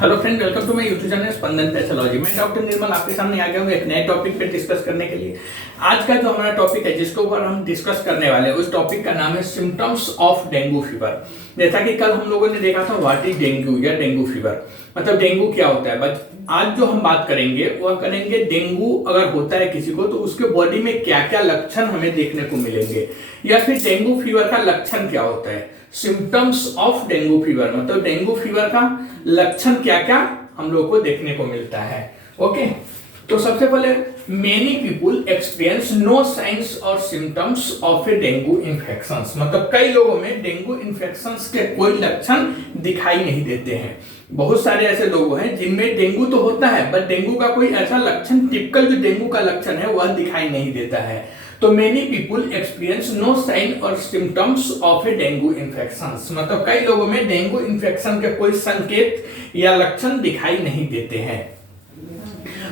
Hello friend, welcome to my YouTube channel Spandan pathology. मैं doctor Nirmal आपके सामने आ गया हूँ एक नए टॉपिक पे डिस्कस करने के लिए। आज का जो हमारा टॉपिक है जिसके ऊपर हम डिस्कस करने वाले हैं उस टॉपिक का नाम है सिम्टम्स ऑफ डेंगू फीवर। जैसा कि कल हम लोगों ने देखा था व्हाट इज डेंगू या डेंगू फीवर, मतलब डेंगू क्या होता है। बट आज जो हम बात करेंगे वह करेंगे डेंगू अगर होता है किसी को तो उसके बॉडी में क्या क्या लक्षण हमें देखने को मिलेंगे, या फिर डेंगू फीवर का लक्षण क्या होता है। सिम्टम्स ऑफ डेंगू फीवर मतलब डेंगू फीवर का लक्षण क्या क्या हम लोग को देखने को मिलता है। ओके, तो सबसे पहले many people experience no signs और symptoms of a dengue infection, मतलब कई लोगों में डेंगू इन्फेक्शन के कोई लक्षण दिखाई नहीं देते हैं। बहुत सारे ऐसे लोग हैं जिनमें डेंगू तो होता है बट डेंगू का कोई ऐसा लक्षण टिपिकल जो डेंगू का लक्षण है वह दिखाई नहीं देता है। तो many people experience no sign और symptoms of a dengue infection, मतलब कई लोगों में डेंगू इन्फेक्शन के कोई संकेत या लक्षण दिखाई नहीं देते हैं।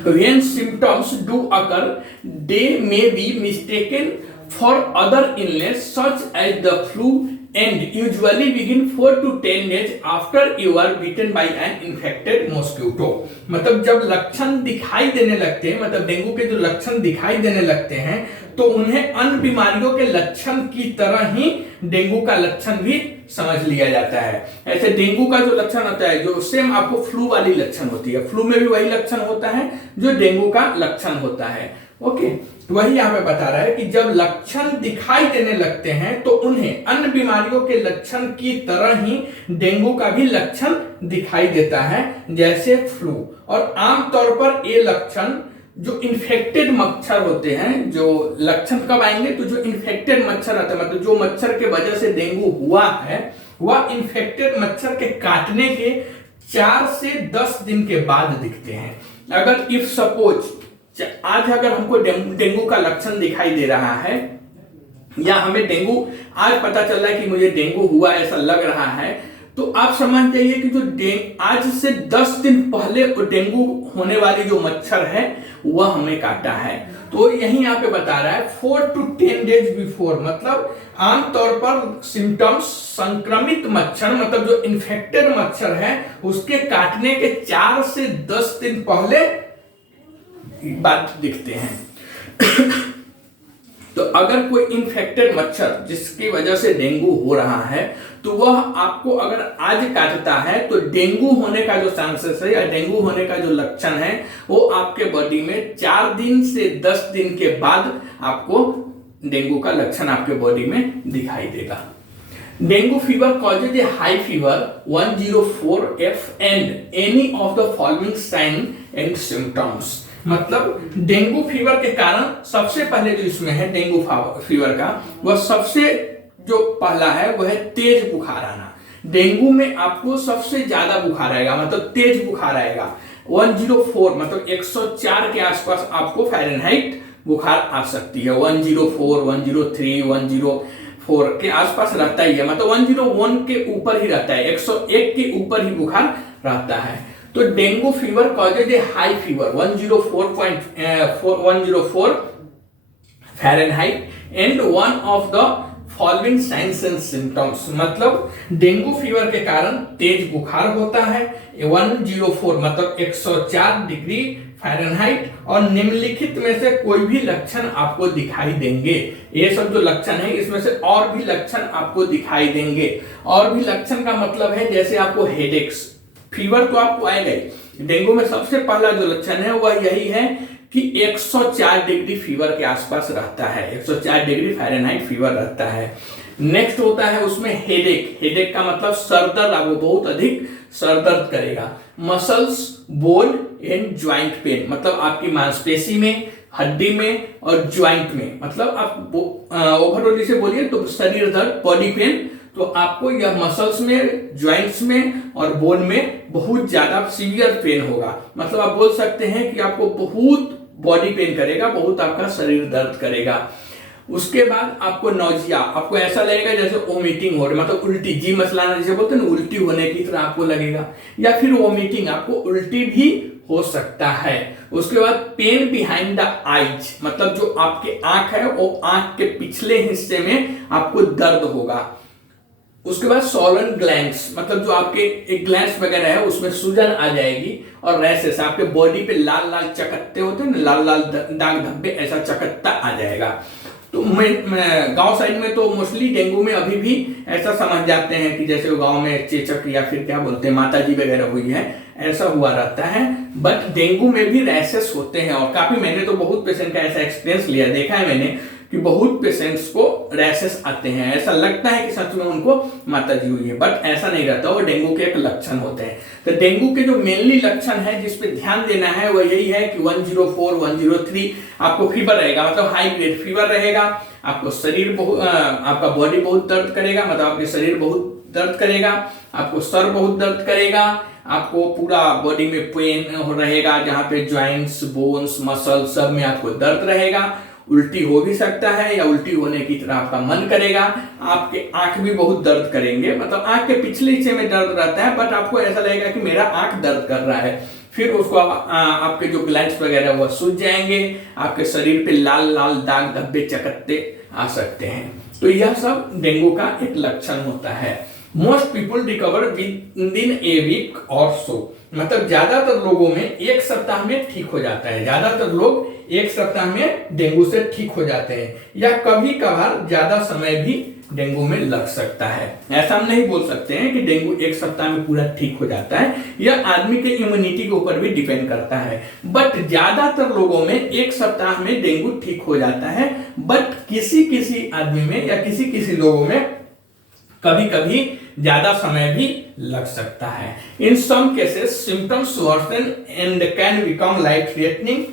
When symptoms do occur, they may be mistaken for other illness such as the flu and usually begin 4 to 10 days after you are bitten by an infected mosquito। मतलब जब लक्षण दिखाई देने लगते हैं, मतलब डेंगू के जो लक्षण दिखाई देने लगते हैं तो उन्हें अन्य बीमारियों के लक्षण की तरह ही डेंगू का लक्षण भी समझ लिया जाता है। ऐसे डेंगू का जो लक्षण होता है जो सेम आपको फ्लू वाली लक्षण होती है, फ्लू में भी वही लक्षण होता है जो डेंगू का लक्षण होता है। ओके, वही यहाँ पे बता रहा है कि जब लक्षण दिखाई देने लगते हैं तो उन्हें अन्य बीमारियों के लक्षण की तरह ही डेंगू का भी लक्षण दिखाई देता है जैसे फ्लू। और आमतौर पर ये लक्षण जो इन्फेक्टेड मच्छर होते हैं, जो लक्षण कब आएंगे तो जो इन्फेक्टेड मच्छर आता है, मतलब जो मच्छर के वजह से डेंगू हुआ है वह इन्फेक्टेड मच्छर के काटने के 4 से 10 दिन के बाद दिखते हैं। अगर इफ सपोज आज अगर हमको डेंगू का लक्षण दिखाई दे रहा है या हमें डेंगू आज पता चल रहा है कि मुझे डेंगू हुआ ऐसा लग रहा है, तो आप समझ जाइए कि जो आज से 10 दिन पहले डेंगू होने वाली जो मच्छर है वह हमें काटा है। तो यही यहाँ पे बता रहा है 4 to 10 days बिफोर, मतलब आमतौर पर सिम्टम्स संक्रमित मच्छर मतलब जो इन्फेक्टेड मच्छर है उसके काटने के 4 से 10 दिन पहले बात दिखते हैं। तो अगर कोई इन्फेक्टेड मच्छर जिसकी वजह से डेंगू हो रहा है तो वह आपको अगर आज काटता है तो डेंगू होने का जो चांसेस है या डेंगू होने का जो लक्षण है वो आपके बॉडी में 4 दिन से 10 दिन के बाद आपको डेंगू का लक्षण आपके बॉडी में दिखाई देगा। Dengue fever causes a high fever 104F and any of the following sign and symptoms, मतलब डेंगू फीवर के कारण सबसे पहले जो इसमें है डेंगू फीवर का वह सबसे जो पहला है वह है तेज बुखार आना। डेंगू में आपको सबसे ज्यादा बुखार आएगा, मतलब तेज बुखार आएगा। 104 मतलब 104 के आसपास आपको फ़ारेनहाइट बुखार आ सकती है। 104, 103, 104 के आसपास रहता ही है, मतलब 101 के ऊपर ही रहता है, 101 के ऊपर ही बुखार रहता है। तो dengue fever causes a high fever 104 Fahrenheit and one of the following science and symptoms, मतलब डेंगू फीवर के कारण तेज बुखार होता है 104 मतलब 104 डिग्री फ़ारेनहाइट और निम्नलिखित में से कोई भी लक्षण आपको दिखाई देंगे। ये सब जो लक्षण है इसमें से और भी लक्षण आपको दिखाई देंगे। और भी लक्षण का मतलब है जैसे आपको हेडेक्स, फीवर तो आपको आएगा ही। डेंगू में सबसे पहला जो लक्षण है वह यही है कि 104 डिग्री फीवर के आसपास रहता है, 104 डिग्री फ़ारेनहाइट फीवर रहता है। नेक्स्ट होता है उसमें हेडेक, हेडेक का मतलब सर दर्द, आपको बहुत अधिक सर दर्द करेगा। Muscles, bone and joint pain, मतलब आपकी मांसपेशी में, हड्डी में और ज्वाइंट में, मतलब आप ओवरऑल इसे बोलिए तो शरीर दर्द, बॉडी पेन। तो आपको यह मसल्स में, ज्वाइंट्स में और बोन में बहुत ज्यादा सीवियर पेन होगा, मतलब आप बोल सकते हैं कि आपको बहुत बॉडी पेन करेगा, बहुत आपका शरीर दर्द करेगा। उसके बाद आपको नौजिया, आपको ऐसा लगेगा जैसे वोमिटिंग हो रही, मतलब उल्टी, जी मचलाना जैसे बोलते हैं ना, उल्टी होने की तरह आपको लगेगा, या फिर वोमिटिंग, आपको उल्टी भी हो सकता है। उसके बाद पेन बिहाइंड द आईज, मतलब जो आपके आंख है वो आंख के पिछले हिस्से में आपको दर्द होगा। उसके बाद सोलन ग्लैंड्स, मतलब जो आपके एक ग्लैंड्स वगैरह है उसमें सूजन आ जाएगी, और रैशेस आपके बॉडी पे लाल लाल चकत्ते होते हैं ना, लाल लाल दाग धब्बे, ऐसा चकत्ता आ जाएगा। तो मैं गांव साइड में तो मोस्टली डेंगू में अभी भी ऐसा समझ जाते हैं कि जैसे वो गांव में चेचक या फिर क्या बोलते हैं माताजी वगैरह हुई है, ऐसा हुआ रहता है। बट डेंगू में भी रैशेस होते हैं, और काफी मैंने तो बहुत पेशेंट का ऐसा एक्सपीरियंस लिया, देखा है मैंने कि बहुत पेशेंट्स को रैशेस आते हैं, ऐसा लगता है कि सच में उनको माताजी हुई है, बट ऐसा नहीं रहता, वो डेंगू के एक लक्षण होते हैं। तो डेंगू के जो मेनली लक्षण है जिस पे ध्यान देना है वो यही है कि 104 103 आपको फीवर रहेगा, मतलब हाई ग्रेड फीवर रहेगा, आपको शरीर बहुत आपका बॉडी बहुत दर्द करेगा, मतलब आपके शरीर बहुत दर्द करेगा, आपको सर बहुत दर्द करेगा, आपको पूरा बॉडी में पेन रहेगा, जहां पे जॉइंट्स, बोन्स, मसल सब में आपको दर्द रहेगा, उल्टी हो भी सकता है या उल्टी होने की तरह आपका मन करेगा, आपके आंख भी बहुत दर्द करेंगे, मतलब आंख के पिछले हिस्से में दर्द रहता है, बट आपको ऐसा लगेगा कि मेरा आंख दर्द कर रहा है। फिर उसको आपके जो ग्लैंड्स वगैरह वो सूज जाएंगे, आपके शरीर पे लाल लाल दाग धब्बे चकत्ते आ सकते हैं। तो यह सब डेंगू का एक लक्षण होता है। Most people recover with in a week और सो, मतलब ज्यादातर लोगों में एक सप्ताह में ठीक हो जाता है, ज्यादातर लोग एक सप्ताह में डेंगू से ठीक हो जाते हैं, या कभी कभार ज्यादा समय भी डेंगू में लग सकता है। ऐसा हम नहीं बोल सकते हैं कि डेंगू एक सप्ताह में पूरा ठीक हो जाता है, यह आदमी के इम्यूनिटी के ऊपर भी डिपेंड करता है। बट ज्यादातर लोगों में एक सप्ताह में डेंगू ठीक हो जाता है, बट किसी किसी आदमी में या किसी किसी लोगों में कभी कभी ज्यादा समय भी लग सकता है। In some cases symptoms worsen and can become life threatening.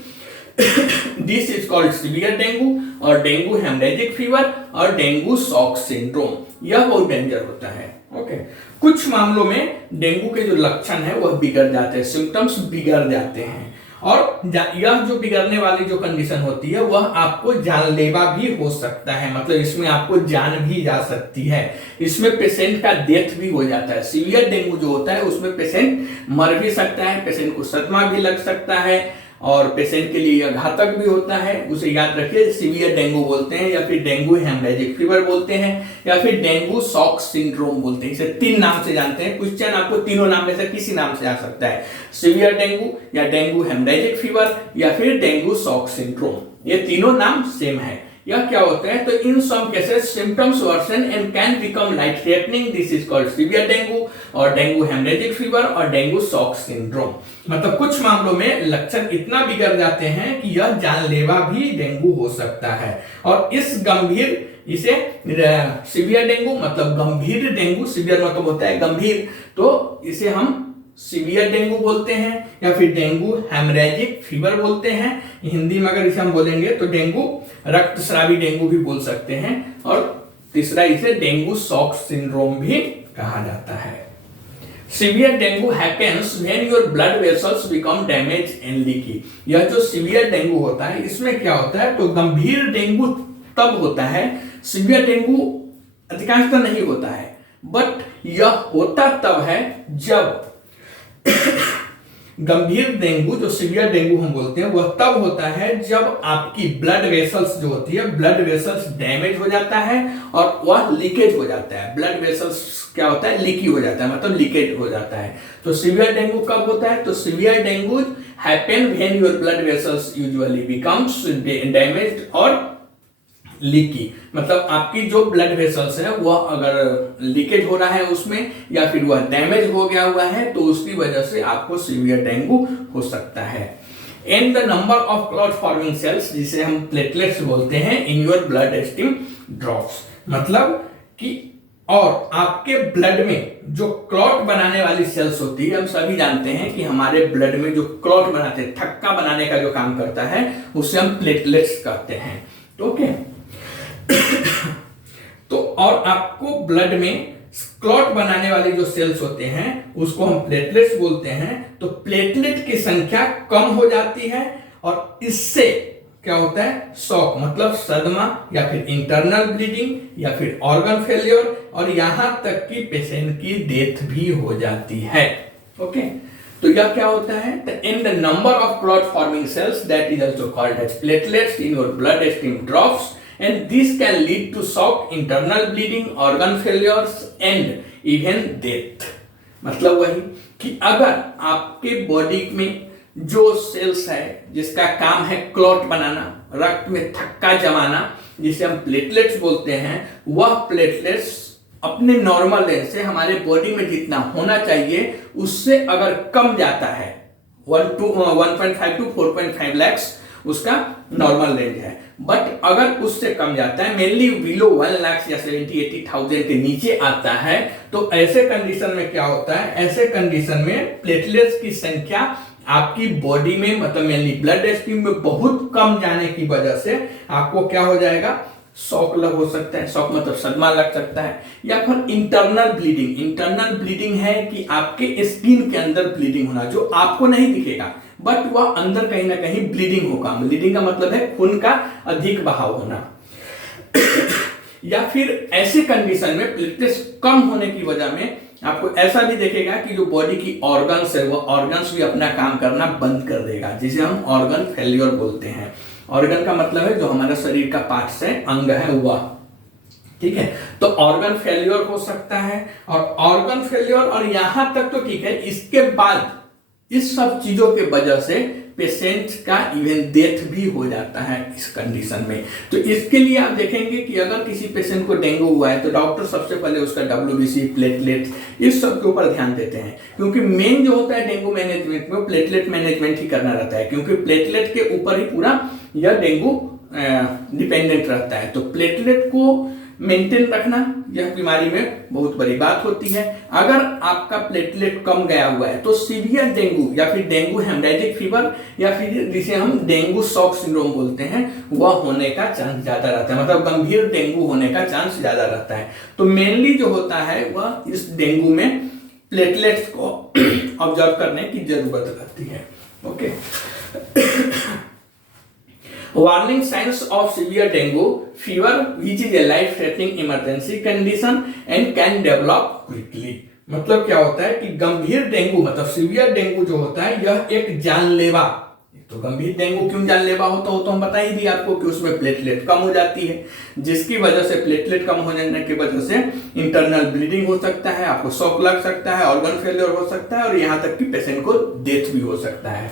This is called severe dengue और डेंगू हेमरेजिक फीवर और डेंगू शॉक सिंड्रोम। यह बहुत डेंजर होता है। ओके, कुछ मामलों में डेंगू के जो लक्षण है वह बिगड़ जाते हैं, सिम्टम्स बिगड़ जाते हैं, और यह जो बिगड़ने वाली जो कंडीशन होती है वह आपको जानलेवा भी हो सकता है, मतलब इसमें आपको जान भी जा सकती है, इसमें पेशेंट का डेथ भी हो जाता है। सीवियर डेंगू जो होता है उसमें पेशेंट मर भी सकता है, पेशेंट को सदमा भी लग सकता है, और पेशेंट के लिए यह घातक भी होता है। उसे याद रखिए, सीवियर डेंगू बोलते हैं, या फिर डेंगू हेमरेजिक फीवर बोलते हैं, या फिर डेंगू शॉक सिंड्रोम बोलते हैं। इसे 3 नाम से जानते हैं, क्वेश्चन आपको तीनों नाम में से किसी नाम से आ सकता है, सीवियर डेंगू या डेंगू हेमरेजिक फीवर या फिर डेंगू शॉक सिंड्रोम। ये तीनों नाम सेम है। यह क्या होता है, तो in some cases symptoms worsen and can become life threatening, this is called severe dengue और डेंगू हेमरेजिक फीवर और डेंगू शॉक सिंड्रोम। मतलब कुछ मामलों में लक्षण इतना बिगड़ जाते हैं कि यह जानलेवा भी डेंगू हो सकता है, और इस गंभीर इसे सीवियर डेंगू मतलब गंभीर डेंगू, सीवियर मतलब होता है गंभीर, तो इसे हम सीवियर डेंगू बोलते हैं, या फिर डेंगू हेमरेजिक फीवर बोलते हैं। हिंदी में अगर इसे हम बोलेंगे तो डेंगू रक्तस्रावी डेंगू भी बोल सकते हैं, और तीसरा इसे डेंगू शॉक सिंड्रोम भी कहा जाता है। Severe dengue happens when your blood vessels become damage and leaky. यह जो सीवियर डेंगू होता है इसमें क्या होता है, तो गंभीर डेंगू तब होता है, सीवियर डेंगू अधिकांशतः नहीं होता है, बट यह होता तब है जब गंभीर डेंगू जो सीवियर डेंगू हम बोलते हैं वह तब होता है जब आपकी ब्लड वेसल्स जो होती है, ब्लड वेसल्स डैमेज हो जाता है और वह लीकेज हो जाता है। ब्लड वेसल्स क्या होता है, लीकी हो जाता है, मतलब लीकेज हो जाता है। तो सीवियर डेंगू कब होता है, तो severe dengue happen when your blood vessels usually becomes damaged और लीकी, मतलब आपकी जो ब्लड वेसल्स है वह अगर लीकेज हो रहा है उसमें, या फिर वह डैमेज हो गया हुआ है, तो उसकी वजह से आपको सीवियर डेंगू हो सकता है। And the number of clot forming sales, जिसे हम प्लेटलेट्स बोलते हैं, इन योर ब्लड स्ट्रीम ड्रॉप्स, मतलब कि और आपके ब्लड में जो क्लॉट बनाने वाली सेल्स होती है, हम सभी जानते हैं कि हमारे ब्लड में जो क्लॉट बनाते हैं, थक्का बनाने का जो काम करता है, उसे हम प्लेटलेट्स कहते हैं। ओके तो और आपको ब्लड में क्लॉट बनाने वाले जो सेल्स होते हैं उसको हम प्लेटलेट्स बोलते हैं। तो प्लेटलेट की संख्या कम हो जाती है, और इससे क्या होता है, शॉक मतलब सदमा, या फिर इंटरनल ब्लीडिंग, या फिर ऑर्गन फेलियर, और यहां तक कि पेशेंट की डेथ भी हो जाती है। ओके, तो यह क्या होता है, in the number of clot forming cells that is also called as platelets in your blood stream drops and this can lead to shock, internal bleeding, organ failures and even death। मतलब वही कि अगर आपके body में जो sales है जिसका काम है क्लॉट बनाना, रक्त में थक्का जमाना, जिसे हम प्लेटलेट्स बोलते हैं, वह प्लेटलेट्स अपने नॉर्मल रेंज से हमारे बॉडी में जितना होना चाहिए उससे अगर कम जाता है, 1.5 to 4.5 lakhs उसका नॉर्मल रेंज है, बट अगर उससे कम जाता है, मेनली बिलो 1 लाख या 70-80,000 के नीचे आता है, तो ऐसे कंडीशन में क्या होता है, ऐसे कंडीशन में प्लेटलेट्स की संख्या आपकी बॉडी में मतलब मेनली ब्लड स्ट्रीम में बहुत कम जाने की वजह से आपको क्या हो जाएगा, शॉक लग हो सकता है, शॉक मतलब सदमा लग सकता है, या फिर इंटरनल ब्लीडिंग। इंटरनल ब्लीडिंग है कि आपके स्किन के अंदर ब्लीडिंग होना जो आपको नहीं दिखेगा, बट वह अंदर कहीं ना कहीं ब्लीडिंग होगा। ब्लीडिंग का मतलब है खून का अधिक बहाव होना। या फिर ऐसे कंडीशन में प्लेटलेट्स कम होने की वजह में आपको ऐसा भी देखेगा कि जो बॉडी की ऑर्गन्स है वो ऑर्गन्स भी अपना काम करना बंद कर देगा, जिसे हम ऑर्गन फेल्योर बोलते हैं। ऑर्गन का मतलब है जो हमारा शरीर का पार्ट्स है, अंग है वह, ठीक है। तो ऑर्गन फेल्योर हो सकता है, और ऑर्गन फेल्योर और यहां तक तो ठीक है, इसके बाद इस सब चीजों के वजह से पेशेंट का इवन डेथ भी हो जाता है इस कंडीशन में। तो इसके लिए आप देखेंगे कि अगर किसी पेशेंट को डेंगू हुआ है तो डॉक्टर सबसे पहले उसका WBC, प्लेटलेट, इस सब के ऊपर ध्यान देते हैं, क्योंकि मेन जो होता है डेंगू मैनेजमेंट में प्लेटलेट मैनेजमेंट ही करना रहता है, क्योंकि प्लेटलेट के ऊपर ही पूरा यह डेंगू डिपेंडेंट रहता है। तो प्लेटलेट को मेंटेन रखना यह बीमारी में बहुत बड़ी बात होती है। अगर आपका प्लेटलेट कम गया हुआ है तो सीवियर डेंगू या फिर डेंगू हेमरेजिक फीवर या फिर जिसे हम डेंगू शॉक सिंड्रोम बोलते हैं वह होने का चांस ज्यादा रहता है, मतलब गंभीर डेंगू होने का चांस ज्यादा रहता है। तो मेनली जो होता है वह इस डेंगू में प्लेटलेट्स को ऑब्जर्व करने की जरूरत रहती है। Okay, warning signs of severe dengue fever which is a life threatening emergency condition and can develop quickly। मतलब क्या होता है कि गंभीर डेंगू मतलब सीवियर डेंगू जो होता है यह एक जानलेवा, तो गंभीर डेंगू क्यों जानलेवा होता हो तो हम बता ही दिए आपको कि उसमें प्लेटलेट कम हो जाती है, जिसकी वजह से प्लेटलेट कम हो जाने की वजह से इंटरनल ब्लीडिंग हो सकता है, आपको शॉक लग सकता है, ऑर्गन फेलियर हो सकता है और यहाँ तक कि पेशेंट को डेथ भी हो सकता है।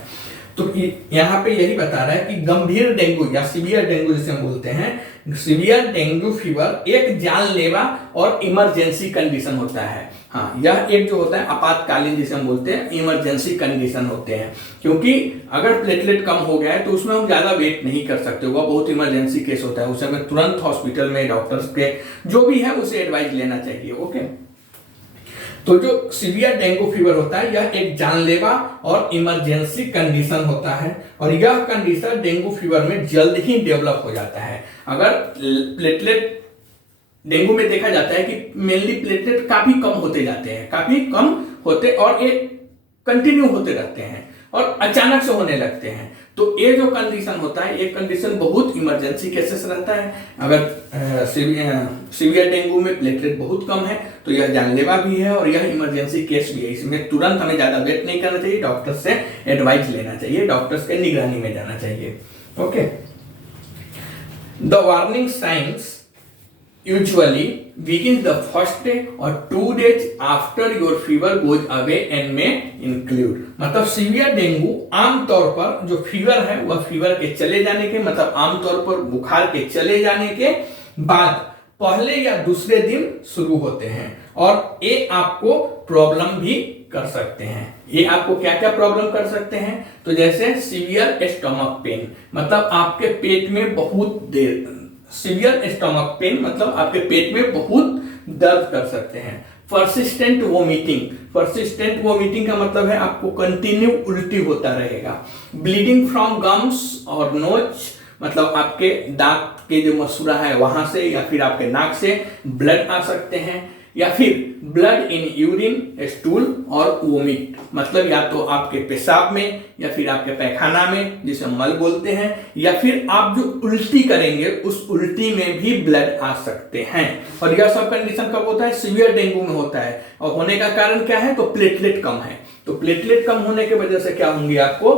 तो यहाँ पे यही बता रहा है कि गंभीर डेंगू या सीवियर डेंगू जिसे हम बोलते हैं, सीवियर डेंगू फीवर एक जानलेवा और इमरजेंसी कंडीशन होता है। हाँ, यह एक जो होता है आपातकालीन जिसे हम बोलते हैं इमरजेंसी कंडीशन होते हैं, क्योंकि अगर प्लेटलेट कम हो गया है तो उसमें हम ज्यादा वेट नहीं कर सकते, वह बहुत इमरजेंसी केस होता है, उसे हमें तुरंत हॉस्पिटल में डॉक्टर्स के जो भी है उसे एडवाइस लेना चाहिए। ओके, तो जो सीवियर डेंगू फीवर होता है यह एक जानलेवा और इमरजेंसी कंडीशन होता है, और यह कंडीशन डेंगू फीवर में जल्द ही डेवलप हो जाता है। अगर प्लेटलेट डेंगू में देखा जाता है कि मेनली प्लेटलेट काफी कम होते जाते हैं, काफी कम होते और ये कंटिन्यू होते रहते हैं और अचानक से होने लगते हैं, तो ये जो कंडीशन होता है ये कंडीशन बहुत इमरजेंसी केसेस रहता है। अगर सीवियर डेंगू में प्लेटलेट बहुत कम है तो यह जानलेवा भी है और यह इमरजेंसी केस भी है, इसमें तुरंत हमें ज्यादा वेट नहीं करना चाहिए, डॉक्टर से एडवाइस लेना चाहिए, डॉक्टर्स के निगरानी में जाना चाहिए। Okay, the warning science usually begins the first day or 2 days after your fever goes away and may include। मतलब सीवियर डेंगू आमतौर पर जो फीवर है वह फीवर के चले जाने के मतलब आमतौर पर बुखार के चले जाने के बाद पहले या दूसरे दिन शुरू होते हैं, और ये आपको प्रॉब्लम भी कर सकते हैं। ये आपको क्या क्या प्रॉब्लम कर सकते हैं, तो जैसे सीवियर स्टमक पेन, मतलब आपके पेट में बहुत देर, सीवियर स्टमक पेन मतलब आपके पेट में बहुत दर्द कर सकते हैं। परसिस्टेंट वोमिटिंग, परसिस्टेंट वोमिटिंग का मतलब है आपको कंटिन्यू उल्टी होता रहेगा। ब्लीडिंग फ्रॉम गम्स और नोज, मतलब आपके दांत के जो मसूड़ा है वहां से या फिर आपके नाक से ब्लड आ सकते हैं, या फिर ब्लड इन यूरिन, स्टूल और वोमिट, मतलब या तो आपके पेशाब में या फिर आपके पैखाना में जिसे मल बोलते हैं, या फिर आप जो उल्टी करेंगे उस उल्टी में भी ब्लड आ सकते हैं। और यह सब कंडीशन कब होता है, सीवियर डेंगू में होता है, और होने का कारण क्या है, तो प्लेटलेट कम है। तो प्लेटलेट कम होने की वजह से क्या होंगे, आपको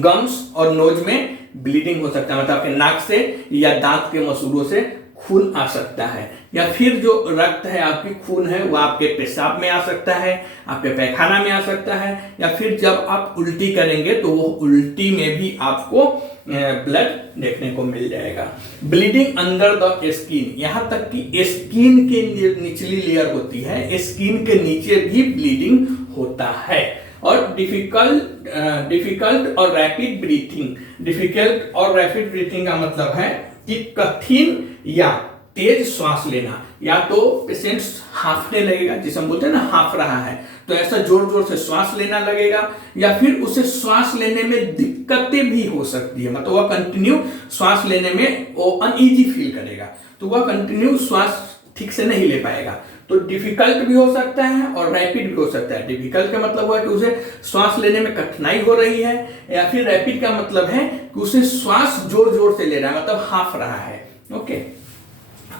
गम्स और नोज में ब्लीडिंग हो सकता है, मतलब आपके नाक से या दांत के मसूड़ों से खून आ सकता है, या फिर जो रक्त है आपकी खून है वो आपके पेशाब में आ सकता है, आपके पैखाना में आ सकता है, या फिर जब आप उल्टी करेंगे तो वो उल्टी में भी आपको ब्लड देखने को मिल जाएगा। ब्लीडिंग अंडर द स्किन, यहाँ तक कि स्किन के निचली लेयर होती है, स्किन के नीचे भी ब्लीडिंग होता है। और डिफिकल्ट और रैपिड ब्रीथिंग, डिफिकल्ट और रैपिड ब्रीथिंग का मतलब है कि कठिन या तेज श्वास लेना, या तो पेशेंट हांफने लगेगा, जिसे हम बोलते हैं ना हांफ रहा है, तो ऐसा जोर जोर से श्वास लेना लगेगा, या फिर उसे श्वास लेने में दिक्कतें भी हो सकती है, मतलब वह कंटिन्यू श्वास लेने में वो अनईजी फील करेगा, तो वह कंटिन्यू श्वास ठीक से नहीं ले पाएगा। तो डिफिकल्ट भी हो सकता है और रैपिड भी हो सकता है। डिफिकल्ट का मतलब हुआ कि उसे श्वास लेने में कठिनाई हो रही है, या फिर रैपिड का मतलब है कि उसे श्वास जोर जोर से ले रहा है, मतलब हांफ रहा है। ओके।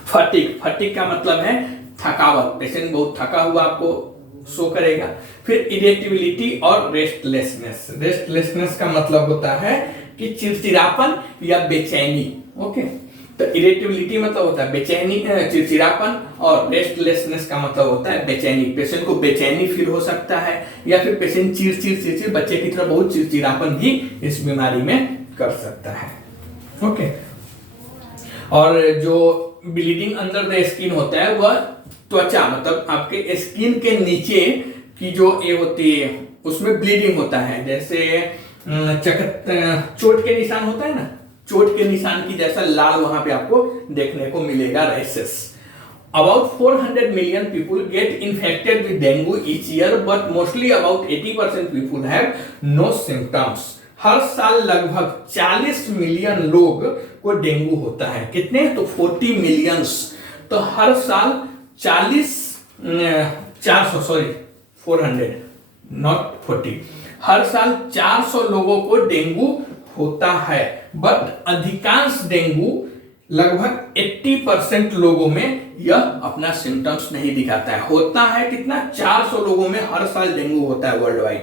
फटीग का मतलब है थकावट, पेशेंट बहुत थका हुआ आपको शो करेगा। फिर इरिटेबिलिटी और रेस्टलेसनेस का मतलब होता है कि चिड़चिड़ापन या बेचैनी। ओके, तो इरिटेबिलिटी मतलब होता है बेचैनी, चिड़चिड़ापन, और रेस्टलेसनेस का मतलब होता है बेचैनी। पेशेंट को बेचैनी फील हो सकता है, या फिर पेशेंट चिड़चिड़ बच्चे की तरह बहुत चिड़चिड़ापन भी इस बीमारी में कर सकता है। ओके, और जो ब्लीडिंग अंडर द स्किन होता है वह त्वचा, मतलब आपके स्किन के नीचे की जो ये होती है उसमें ब्लीडिंग होता है। जैसे चोट के निशान होता है ना, चोट के निशान की जैसा लाल वहां पे आपको देखने को मिलेगा, rashes. About 400 million people get infected with dengue each year, but mostly about 80% people have no symptoms. हर साल लगभग 40 मिलियन लोग को डेंगू होता है। कितने? तो 40 मिलियंस। तो हर साल 400 नॉट 40, हर साल 400 लोगों को डेंगू होता है। बट अधिकांश डेंगू लगभग 80% लोगों में यह अपना सिम्टम्स नहीं दिखाता है। होता है कितना? 400 लोगों में हर साल डेंगू होता है वर्ल्ड वाइड,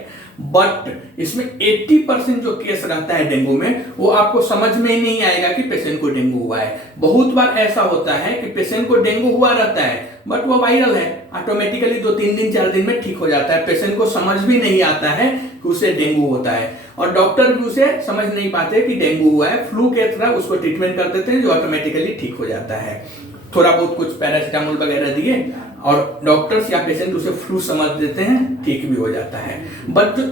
बट इसमें 80% जो केस रहता है डेंगू में, वो आपको समझ में ही नहीं आएगा कि पेशेंट को डेंगू हुआ है। बहुत बार ऐसा होता है कि पेशेंट को डेंगू हुआ रहता है, बट वो वायरल है, ऑटोमेटिकली 2-3 दिन 4 दिन में ठीक हो जाता है। पेशेंट को समझ भी नहीं आता है कि उसे डेंगू होता है, और डॉक्टर भी उसे समझ नहीं पाते कि डेंगू हुआ है। फ्लू के तरह उसको ट्रीटमेंट कर देते हैं, जो ऑटोमेटिकली ठीक हो जाता है। थोड़ा बहुत कुछ पैरासिटामोल वगैरह दिए और डॉक्टर्स या पेशेंट उसे फ्लू समझ देते हैं, ठीक भी हो जाता है। बट जो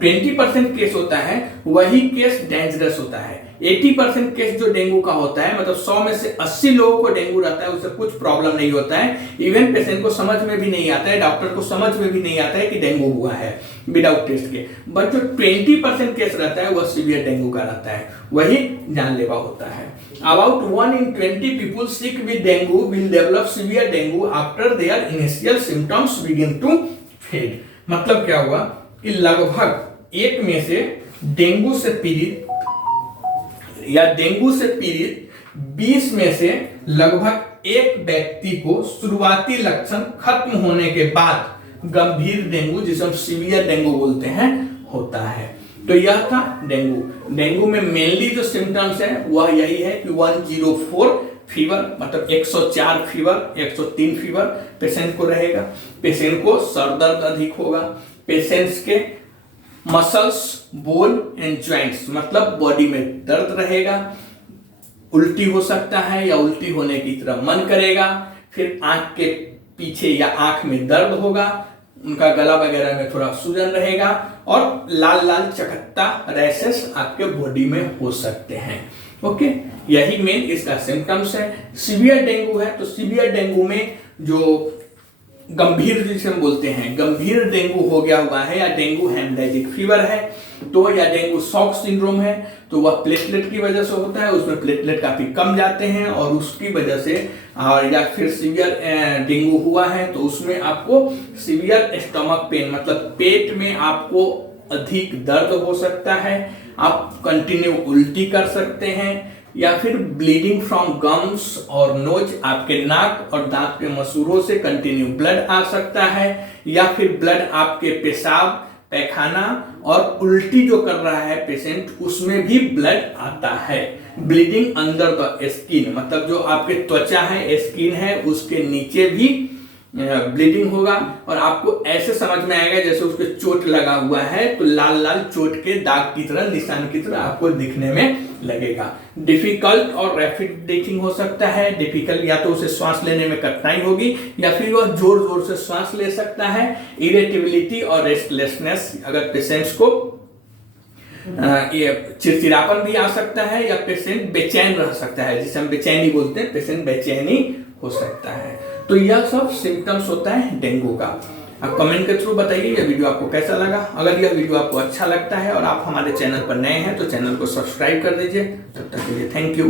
20% केस होता है वही केस डेंजरस होता है। 80% केस जो डेंगू का होता है, मतलब 100 में से 80 लोगों को डेंगू रहता है, उससे कुछ प्रॉब्लम नहीं होता है। इवन पेशेंट को समझ में भी नहीं आता है, डॉक्टर को समझ में भी नहीं आता है कि डेंगू हुआ है विदाउट टेस्ट के। बट जो 20% केस रहता है वह सीवियर डेंगू का रहता है, वही जानलेवा होता है। About 1 in 20 people sick with dengue will develop severe dengue after their initial symptoms begin to fade। मतलब क्या हुआ कि लगभग 1 में से डेंगू से पीड़ित या डेंगू से पीड़ित 20 में से लगभग 1 व्यक्ति को शुरुआती लक्षण खत्म होने के बाद गंभीर डेंगू, जिसे हम सीवियर डेंगू बोलते हैं, होता है। तो यह था डेंगू। डेंगू में मेनली जो सिम्टम्स है वह यही है कि 104 फीवर, मतलब 104 फीवर, 103 फीवर पेशेंट को रहेगा। पेशेंट को सर दर्द अधिक होगा। पेशेंट्स के मसल्स, बोन एंड जॉइंट्स, मतलब बॉडी में दर्द रहेगा। उल्टी हो सकता है या उल्टी होने की तरह मन करेगा। फिर आंख के पीछे या आंख में दर्द होगा। उनका गला वगैरह में थोड़ा सूजन रहेगा, और लाल लाल चकत्ता रैशेस आपके बॉडी में हो सकते हैं। ओके, यही मेन इसका सिम्टम्स है। सीवियर डेंगू है तो सीवियर डेंगू में जो गंभीर, जिसे हम बोलते हैं गंभीर डेंगू हो गया हुआ है, या डेंगू हेमरेजिक फीवर है, तो या डेंगू शॉक सिंड्रोम है, तो वह प्लेटलेट की वजह से होता है। उसमें प्लेटलेट काफी कम जाते हैं और उसकी वजह से, और या फिर सीवियर डेंगू हुआ है तो उसमें आपको सीवियर स्टमक पेन, मतलब पेट में आपको अधिक दर्द हो सकता है। आप कंटिन्यू उल्टी कर सकते हैं, या फिर ब्लीडिंग फ्रॉम गम्स और नोज, आपके नाक और दांत के मसूड़ों से कंटिन्यू ब्लड आ सकता है, या फिर ब्लड आपके पेशाब, पैखाना और उल्टी जो कर रहा है पेशेंट, उसमें भी ब्लड आता है। ब्लीडिंग अंडर द स्किन, मतलब जो आपके त्वचा है, स्किन है, उसके नीचे भी ब्लीडिंग होगा और आपको ऐसे समझ में आएगा जैसे उसके चोट लगा हुआ है, तो लाल लाल चोट के दाग की तरह, निशान की तरह आपको दिखने में लगेगा। डिफिकल्ट और रैपिड ब्रीथिंग हो सकता है। डिफिकल्ट या तो उसे श्वास लेने में कठिनाई होगी या फिर वह जोर जोर से श्वास ले सकता है। इरिटेबिलिटी और रेस्टलेसनेस, अगर पेशेंट्स को ये चिड़चिड़ापन भी आ सकता है या पेशेंट बेचैन रह सकता है, जिसे हम बेचैनी बोलते हैं, पेशेंट बेचैनी हो सकता है। तो यह सब सिम्टम्स होता है डेंगू का। आप कमेंट के थ्रू बताइए यह वीडियो आपको कैसा लगा। अगर यह वीडियो आपको अच्छा लगता है और आप हमारे चैनल पर नए हैं तो चैनल को सब्सक्राइब कर दीजिए। तब तक के लिए थैंक यू।